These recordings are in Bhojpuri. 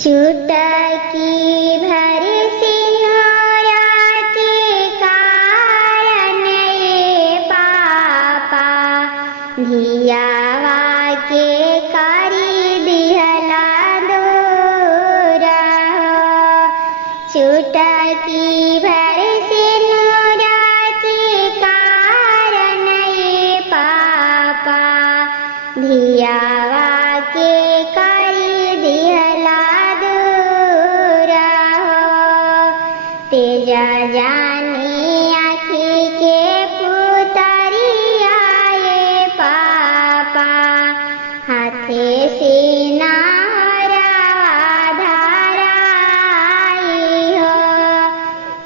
चुटकी भर सिंदूरा के कारण ये पापा धियावा के करी दिहला दूरा हो। चुटकी भर सिंदूरा के कारण ये पापा धियावा के करी दिहला दूरा हो। तेजा जानी आँखी के पुतरिया ये पापा हाथे सीना धाराई हो।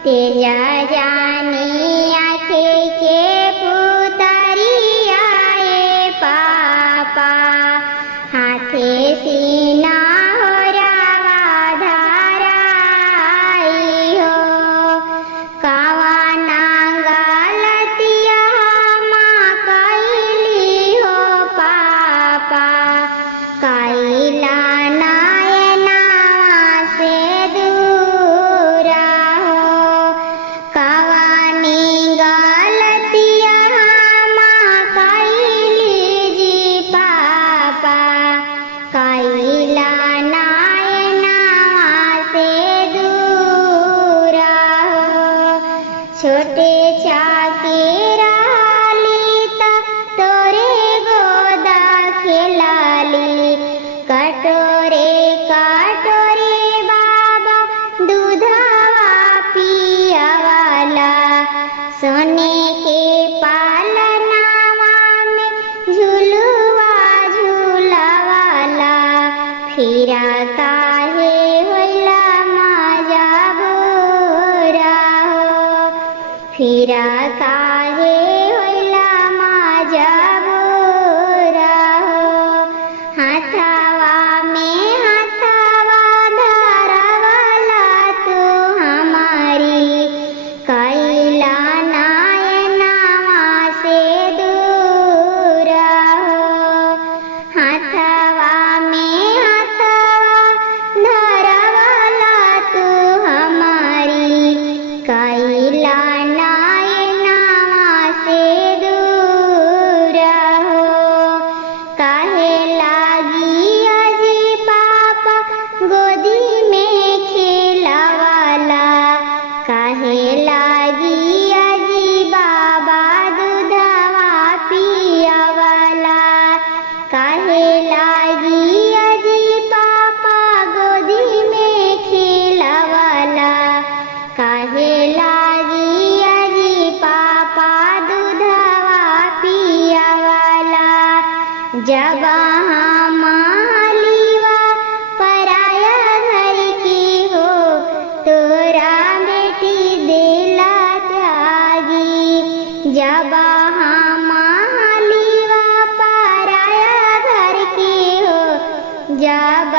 तेजा जानी आँखी के पुतरिया ये पापा हाथे सीना धाराई हो। कावा नांगलतिया माँ कैली हो पापा कैला नायना से दूरा हो। कावा निगलतिया माँ कैली जी पापा कैला नायना से दूरा हो। छोटे चाकेरा लीता तोरे गोदा खिलाली कटोरे कटोरे बाबा दूधवा पियावाला। सोने के पालनावा में झुलुआ झूलावाला फिरा काहे होला माजा बुरा हो। फिरा काहे होला माजा बुरा हो। हाथावा में हाथावा धरवाला तू हमारी कैला नायनावा से दूरा हो। हाथावा में हाथावा धरवाला तू हमारी कैला नायनावा से दूरा हो। काहे लागी अजी पापा गोदी में खिलावाला। काहे लागी अजी बाबा दूधवा पियावाला। काहे लागी अजी पापा गोदी में खिलावाला। काहे लागी अजी पापा दूधवा पियावाला। जब मालिवा पराया घर की हो तोरा बेटी दिला त्यागी। जब मालिवा पराया घर की हो जब